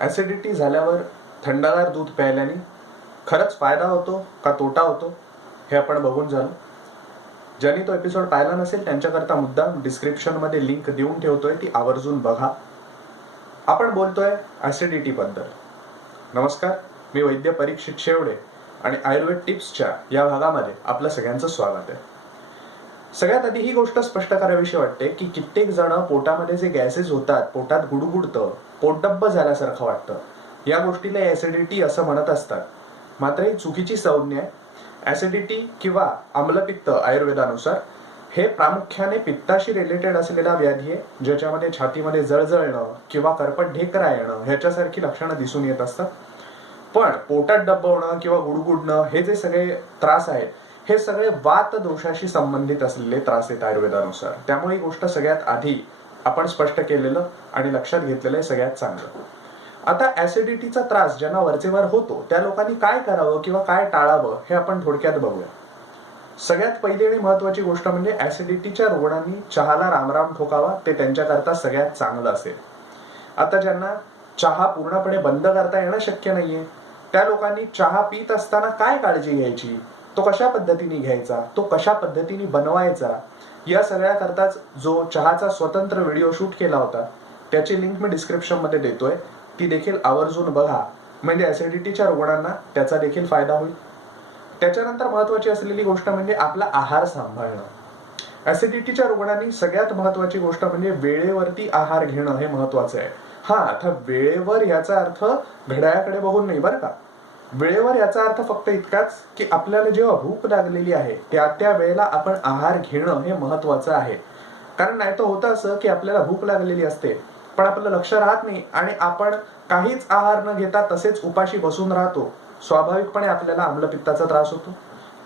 Acidity झाल्यावर थंडागार दूध प्यायल्याने खरंच फायदा होतो का तोटा होतो हे आपण बघून झालं. ज्यांनी तो एपिसोड पाहिला नसेल त्यांच्याकरता मुद्दाम डिस्क्रिप्शनमध्ये लिंक देऊन ठेवतोय ती आवर्जून बघा. आपण बोलतोय ॲसिडिटीबद्दल नमस्कार मी वैद्य परीक्षित शेवडे आणि आयुर्वेद टिप्सच्या या भागामध्ये आपलं सगळ्यांचं स्वागत आहे. सगळ्यात आधी ही गोष्ट स्पष्ट करावीशी वाटते की कित्येक जण पोटामध्ये जे गॅसेस होतात पोटात गुडगुडतं पोटडब्ब झाल्यासारखं वाटतं. या गोष्टीला ऍसिडिटी असं म्हणत असतात. मात्र ही चुकीची संज्ञा आहे. ॲसिडिटी किंवा आम्लपित्त आयुर्वेदानुसार हे प्रामुख्याने पित्ताशी रिलेटेड असलेला व्याधी आहे ज्याच्यामध्ये छातीमध्ये जळजळणं किंवा करपट ढेकरा येणं ह्याच्यासारखी लक्षणं दिसून येत असतात. पण पोटात डब्बवणं किंवा गुडगुडणं हे जे सगळे त्रास आहेत हे सगळे वात दोषाशी संबंधित असलेले त्रास आहेत आयुर्वेदानुसार. त्यामुळे ही गोष्ट सगळ्यात आधी आपण स्पष्ट केलेलं आणि लक्षात घेतलेलं आहे सगळ्यात चांगलं. आता ऍसिडिटीचा त्रास ज्यांना वरचेवर होतो त्या लोकांनी काय करावं किंवा काय टाळावं हे आपण थोडक्यात बघूया. सगळ्यात पहिली आणि महत्वाची गोष्ट म्हणजे ऍसिडिटीच्या रुग्णांनी चहाला रामराम ठोकावा ते त्यांच्याकरता सगळ्यात चांगलं असेल. आता ज्यांना चहा पूर्णपणे बंद करता येणं शक्य नाहीये त्या लोकांनी चहा पित असताना काय काळजी घ्यायची? तो कशा पद्धतीने घ्यायचा? तो कशा पद्धतीने बनवायचा? या सगळ्या करताच जो चहाचा स्वतंत्र व्हिडिओ शूट केला होता त्याची लिंक मी डिस्क्रिप्शनमध्ये देतोय. ती देखील आवर्जून बघा. म्हणजे ऍसिडिटीच्या रुग्णांना त्याचा देखील फायदा होईल. त्याच्यानंतर महत्वाची असलेली गोष्ट म्हणजे आपला आहार सांभाळणं. ऍसिडिटीच्या रुग्णांनी सगळ्यात महत्त्वाची गोष्ट म्हणजे वेळेवरती आहार घेणं हे महत्त्वाचं आहे. हा आता वेळेवर याचा अर्थ घड्याळाकडे बघून नाही बरं का? वेळेवर याचा अर्थ फक्त इतकाच की आपल्याला जेव्हा भूक लागलेली आहे त्या त्या वेळेला आपण आहार घेणं हे महत्वाचं आहे. कारण नाही तर होतं असं की आपल्याला भूक लागलेली असते पण आपलं लक्ष राहत नाही आणि आपण काहीच आहार न घेता तसेच उपाशी बसून राहतो. स्वाभाविकपणे आपल्याला आम्लपित्ताचा त्रास होतो.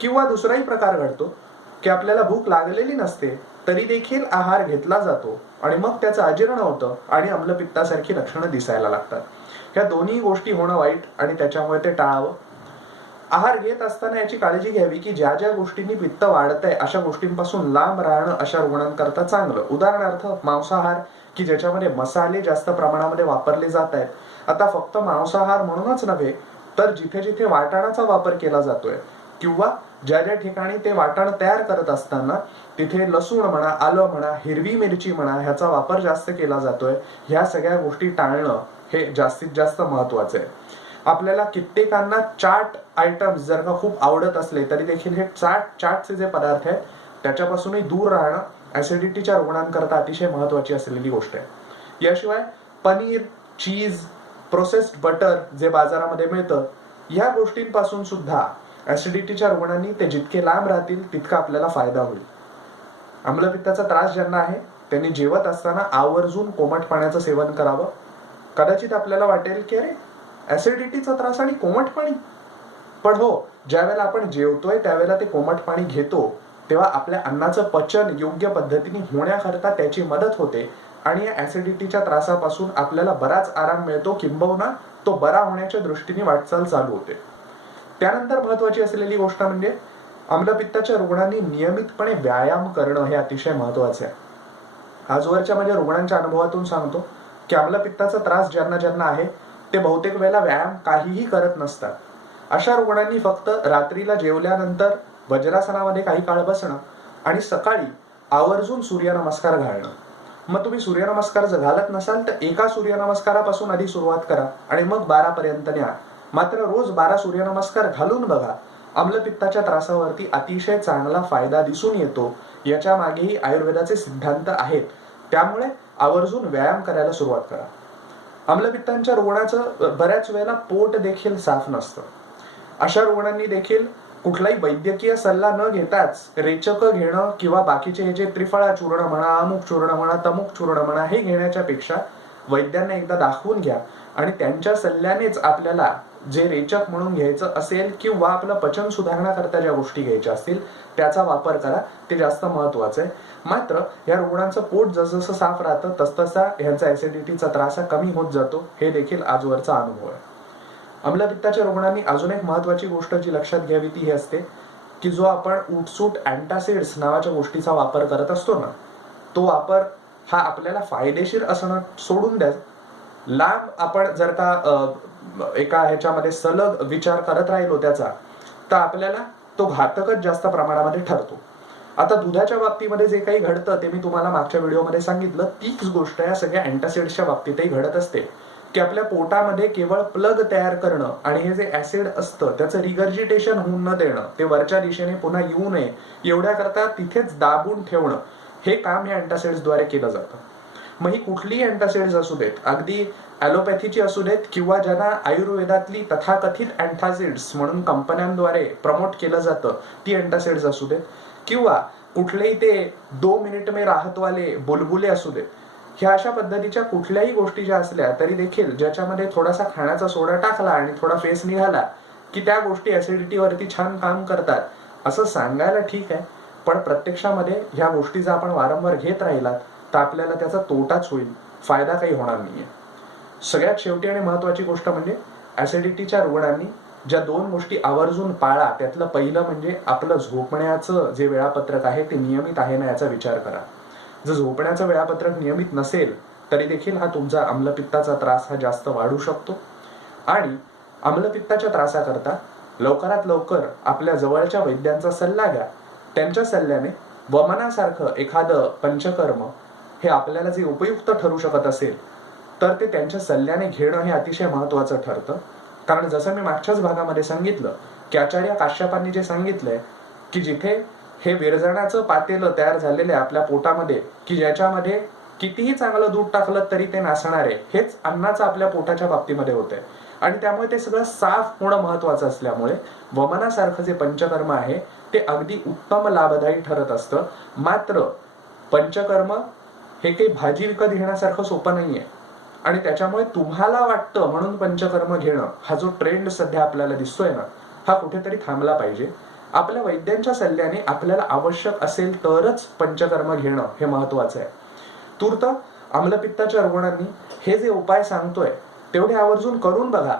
किंवा दुसराही प्रकार घडतो की आपल्याला भूक लागलेली नसते तरी देखील आहार घेतला जातो आणि मग त्याचं अजीर्ण होतं आणि अम्लपित्तासारखी लक्षणं दिसायला लागतात. ह्या दोन्ही गोष्टी होणं वाईट आणि त्याच्यामुळे ते टाळावं. आहार घेत असताना याची काळजी घ्यावी की ज्या ज्या गोष्टींनी पित्त वाढत आहे अशा गोष्टींपासून लांब राहणं अशा रुग्णांकरता चांगलं. उदाहरणार्थ मांसाहार की ज्याच्यामध्ये मसाले जास्त प्रमाणामध्ये वापरले जात आहेत आता फक्त मांसाहार म्हणूनच नव्हे तर जिथे जिथे वाटाणाचा वापर केला जातोय किंवा ज्या ज्या ठिकाणी ते वाटण तयार करत असताना तिथे लसूण म्हणा आलं म्हणा हिरवी मिरची म्हणा ह्याचा वापर जास्त केला जातोय. ह्या सगळ्या गोष्टी टाळणं हे जास्तीत जास्त महत्वाचं आहे. आपल्याला कित्येकांना चाट आयटम्स जर का खूप आवडत असले तरी देखील हे चाट चाटचे जे पदार्थ आहेत त्याच्यापासूनही दूर राहणं ऍसिडिटीच्या रुग्णांकरता अतिशय महत्वाची असलेली गोष्ट आहे. याशिवाय पनीर चीज प्रोसेस्ड बटर जे बाजारामध्ये मिळतं या गोष्टींपासून सुद्धा ऍसिडिटीच्या रुग्णांनी ते जितके लांब राहतील तितका आपल्याला फायदा होईल. आम्लपित्ताचा त्रास ज्यांना आहे त्यांनी जेवत असताना आवर्जून कोमट पाण्याचं सेवन करावं. कदाचित आपल्याला वाटेल की अरे ऍसिडिटीचा त्रास आणि कोमट पाणी. पण हो ज्यावेळेला आपण जेवतोय त्यावेळेला ते कोमट पाणी घेतो तेव्हा आपल्या अन्नाचं पचन योग्य पद्धतीने होण्याकरता त्याची मदत होते आणि या ऍसिडिटीच्या त्रासापासून आपल्याला बराच आराम मिळतो किंबहुना तो बरा होण्याच्या दृष्टीने वाटचाल चालू होते. त्यानंतर महत्वाची असलेली गोष्ट म्हणजे आम्लपित्ताच्या रुग्णांनी नियमितपणे व्यायाम करणं हे अतिशय महत्वाचं आहे. आजवरच्या माझ्या रुग्णांच्या अनुभवातून सांगतो की आम्लपित्ताचा त्रास ज्यांना ज्यांना आहे ते बहुतेक वेळेला व्यायाम काहीही करत नसतात. अशा रुग्णांनी फक्त रात्रीला जेवल्यानंतर वज्रासनामध्ये काही काळ बसणं आणि सकाळी आवर्जून सूर्यनमस्कार घालणं. मग तुम्ही सूर्यनमस्कार जर घालत नसाल तर एका सूर्यनमस्कारापासून आधी सुरुवात करा आणि मग बारापर्यंत न्या. मात्र रोज बारा सूर्यनमस्कार घालून बघा. आम्लपित्ताच्या त्रासावरती अतिशय चांगला फायदा दिसून येतो. याच्या मागेही आयुर्वेदाचे सिद्धांत आहेत. त्यामुळे आवर्जून व्यायाम करायला सुरुवात करा. आम्लपित्तांच्या रुग्णाचं बऱ्याच वेळेला पोट देखील साफ नसतं. अशा रुग्णांनी देखील कुठलाही वैद्यकीय सल्ला न घेताच रेचक घेणं किंवा बाकीचे हे जे त्रिफळा चूर्ण म्हणा अमुक चूर्ण म्हणा तमुक चूर्ण म्हणा हे घेण्याच्या पेक्षा वैद्यांना एकदा दाखवून घ्या. आणि त्यांच्या सल्ल्यानेच आपल्याला जे रेचक म्हणून घ्यायचं असेल किंवा आपलं पचन सुधारण्याकरता ज्या गोष्टी घ्यायच्या असतील त्याचा वापर करा. ते जास्त महत्वाचं आहे. मात्र या रुग्णांचं पोट जसजसं साफ राहतं तसतसा ह्यांचा ऍसिडिटीचा त्रास हा कमी होत जातो. हे देखील आजवरचा अनुभव आहे. अम्लपित्ताच्या रुग्णांनी अजून एक महत्वाची गोष्ट जी लक्षात घ्यावी ती ही असते की जो आपण उठसूट अँटासिड्स नावाच्या गोष्टीचा वापर करत असतो ना तो वापर हा आपल्याला फायदेशीर असणं सोडून द्या. लांब आपण जर का एका ह्याच्यामध्ये सलग विचार करत राहिलो त्याचा तर आपल्याला तो घातकच जास्त प्रमाणामध्ये ठरतो. आता दुधाच्या बाबतीमध्ये जे काही घडतं ते मी तुम्हाला मागच्या व्हिडिओमध्ये सांगितलं तीच गोष्ट या सगळ्या अँटासिड्सच्या बाबतीतही घडत असते. की आपल्या पोटामध्ये केवळ प्लग तयार करणं आणि हे जे ऍसिड असतं त्याचं रिगर्जिटेशन होऊन न देणं ते वरच्या दिशेने पुन्हा येऊ नये एवढ्या करता तिथेच दाबून ठेवणं हे काम या अँटासिड्सद्वारे केलं जातं. मग ही कुठलीही अँटासिड्स असू देत अगदी ॲलोपॅथीची असू देत किंवा ज्यांना आयुर्वेदातली तथाकथित अँटासिड्स म्हणून कंपन्यांद्वारे प्रमोट केलं जातं ती अँटासिड्स असू देत. किंवा कुठलेही ते दो मिनिट मे राहतवाले बुलबुले असू देत. ह्या अशा पद्धतीच्या कुठल्याही गोष्टी ज्या असल्या तरी देखील ज्याच्यामध्ये थोडासा खाण्याचा सोडा टाकला आणि थोडा फेस निघाला की त्या गोष्टी ऍसिडिटीवरती छान काम करतात असं सांगायला ठीक आहे. पण प्रत्यक्षामध्ये ह्या गोष्टी जर आपण वारंवार घेत राहिलात तर आपल्याला त्याचा तोटाच होईल. फायदा काही होणार नाहीये. सगळ्यात शेवटी आणि महत्वाची गोष्ट म्हणजे ॲसिडिटीच्या रुग्णांनी ज्या दोन गोष्टी आवर्जून पाळा त्यातलं पहिलं म्हणजे आपलं झोपण्याचं जे वेळापत्रक आहे ते नियमित आहे ना याचा विचार करा. जर झोपण्याचं वेळापत्रक नियमित नसेल तरी देखील हा तुमचा आम्लपित्ताचा त्रास हा जास्त वाढू शकतो. आणि आम्लपित्ताच्या त्रासाकरता लवकरात लवकर आपल्या जवळच्या वैद्यांचा सल्ला घ्या. त्यांच्या सल्ल्याने वमनासारखं एखादं पंचकर्म हे आपल्याला जे उपयुक्त ठरू शकत असेल तर ते त्यांच्या सल्ल्याने घेणं हे अतिशय महत्वाचं ठरतं. कारण जसं मी मागच्याच भागामध्ये सांगितलं की आचार्य काश्यपांनी जे सांगितलंय की जिथे हे विरजणाचं पातेलं तयार झालेलं आहे आपल्या पोटामध्ये की ज्याच्यामध्ये कितीही चांगलं दूध टाकलं तरी ते नासणार आहे हेच अन्नाचं आपल्या पोटाच्या बाबतीमध्ये होतंय. आणि त्यामुळे ते सगळं साफ होणं महत्वाचं असल्यामुळे वमनासारखं जे पंचकर्म आहे ते अगदी उत्तम लाभदायी ठरत असतं. मात्र पंचकर्म हे काही भाजी विकत घेण्यासारखं सोपं नाही आहे आणि त्याच्यामुळे तुम्हाला वाटतं म्हणून पंचकर्म घेणं हा जो ट्रेंड सध्या आपल्याला दिसतोय ना हा कुठेतरी थांबला पाहिजे. आपल्या वैद्यांच्या सल्ल्याने आपल्याला आवश्यक असेल तरच पंचकर्म घेणं हे महत्वाचं आहे. तूर्त आम्लपित्ताच्या रुग्णांनी हे जे उपाय सांगतोय तेवढे आवर्जून करून बघा.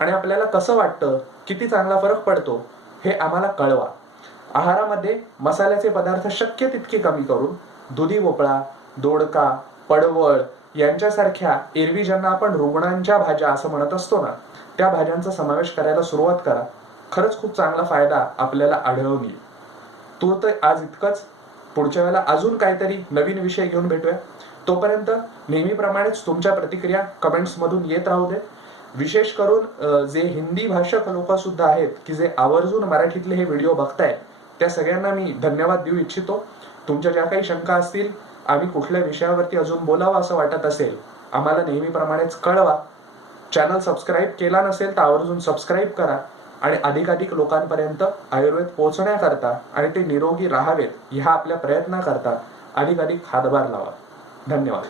आणि आपल्याला कसं वाटतं किती चांगला फरक पडतो हे आम्हाला कळवा. आहारामध्ये मसाल्याचे पदार्थ शक्य तितके कमी करून दुधी भोपळा दोडका पडवळ यांच्यासारख्या एरवी ज्यांना आपण रुग्णांच्या भाज्या असं म्हणत असतो ना त्या भाज्यांचा समावेश करायला सुरुवात करा. खरंच खूप चांगला फायदा आपल्याला आढळून येईल. तूर्त आज इतकंच. पुढच्या वेळेला अजून काहीतरी नवीन विषय घेऊन भेटूया. तोपर्यंत नेहमीप्रमाणेच तुमच्या प्रतिक्रिया कमेंट्समधून येत राहू दे. विशेष करून जे हिंदी भाषक लोक सुद्धा आहेत की जे आवर्जून मराठीतले हे व्हिडिओ बघताय त्या सगळ्यांना मी धन्यवाद देऊ इच्छितो. तुमच्या ज्या काही शंका असतील आम्ही कुठल्या विषयावरती अजून बोलावं असं वाटत असेल आम्हाला नेहमीप्रमाणेच कळवा. चॅनल सबस्क्राईब केला नसेल तर आवर्जून सबस्क्राईब करा आणि अधिकाधिक लोकांपर्यंत आयुर्वेद पोहोचण्याकरता आणि ते निरोगी राहावेत ह्या आपल्या प्रयत्नाकरता अधिकाधिक हातभार लावा. धन्यवाद.